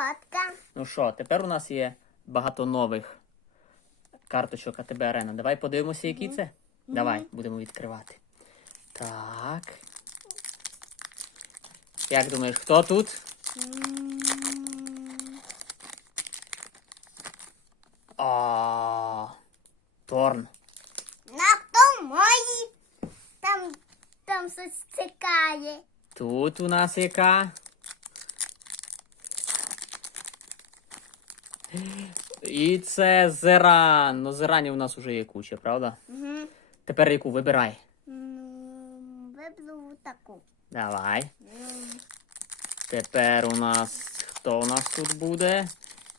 Фотка. Ну що, тепер у нас є багато нових карточок АТБ Арена. Давай подивимося, які це. Давай, будемо відкривати. Так. Як думаєш, хто тут? А, Торн. На хто мої? Там, там щось цікає. Тут у нас яка? І це Зеран. Ну, Зеранів у нас вже є куча, правда? Угу. Тепер яку вибирай. Виберу таку. Давай. М, Тепер у нас хто у нас тут буде?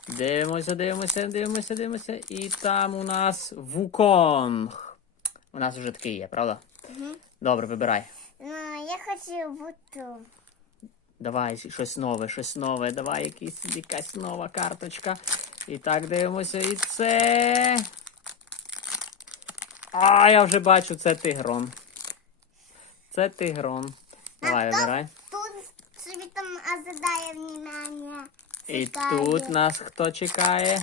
Дивимося, дивимося, дивимося, дивимося. І там у нас Вуконг. У нас вже такий є, правда? Мгм. Добре, вибирай. Ну, я хочу буту. Давай щось нове, щось нове. Давай якісь, якась нова карточка. І так дивимося. І це. А, я вже бачу, це тигрон. Це тигрон. Давай, вибирай. Тут собі там внимання. І тут нас хто чекає?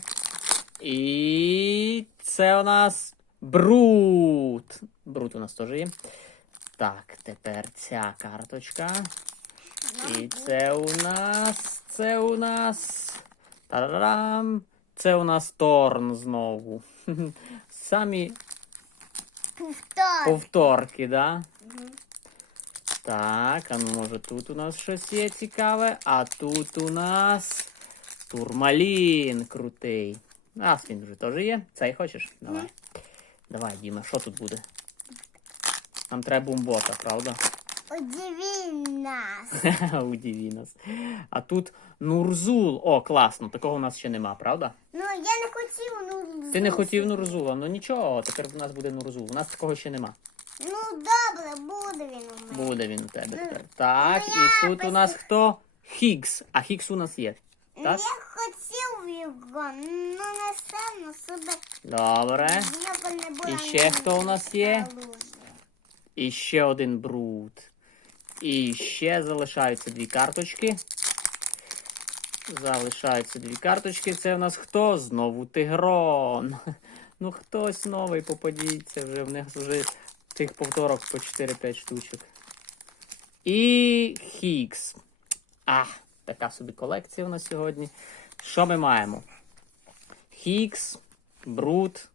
І це у нас Брут. Брут у нас теж є. Так, тепер ця карточка. І це у нас. Це у нас. Тарарам. Це у нас Торн знову. Самі Повтор. повторки, да? Мгм. Так, а ну може тут у нас щось є цікаве, а тут у нас турмалін крутий. А, він вже теж є. Цей хочеш? Давай. Давай, Діма, що тут буде? Нам треба бумбота, правда? Удиви нас. Удиві нас. А тут Нурзул. О, класно, такого у нас ще нема, правда? Ну, я не хотів, ну... Ти не хотів. Нурзула, ну нічого, тепер у нас буде Нурзул. У нас такого ще нема. Ну, добре, буде він у мене. Буде він у тебе Ну, тепер. Так, ну, і я тут у нас пос- хто? Хігс. А Хігс у нас є. Ну, Так? Я хотів його, ну не сильно себе. Добре. Я б не була І ще хто у нас є? І ще один брут. І ще залишаються дві карточки. Залишаються дві карточки. Це у нас хто? Знову тигрон. Ну, хтось новий попадіться вже. В них вже тих повторок по 4-5 штучок. І Хікс. А, така собі колекція у нас сьогодні. Що ми маємо? Хікс, Брут,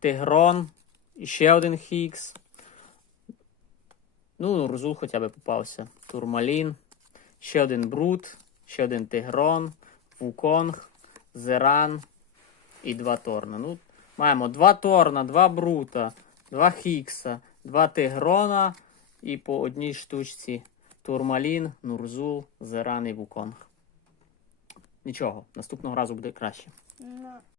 Тигрон, і ще один Хікс. Ну, Нурзул хоча б попався. Турмалін, ще один Брут, ще один Тигрон, Вуконг, Зеран і два Торна. Ну, маємо два Торна, два Брута, два Хікса, два Тигрона і по одній штучці Турмалін, Нурзул, Зеран і Вуконг. Нічого, наступного разу буде краще. Ну,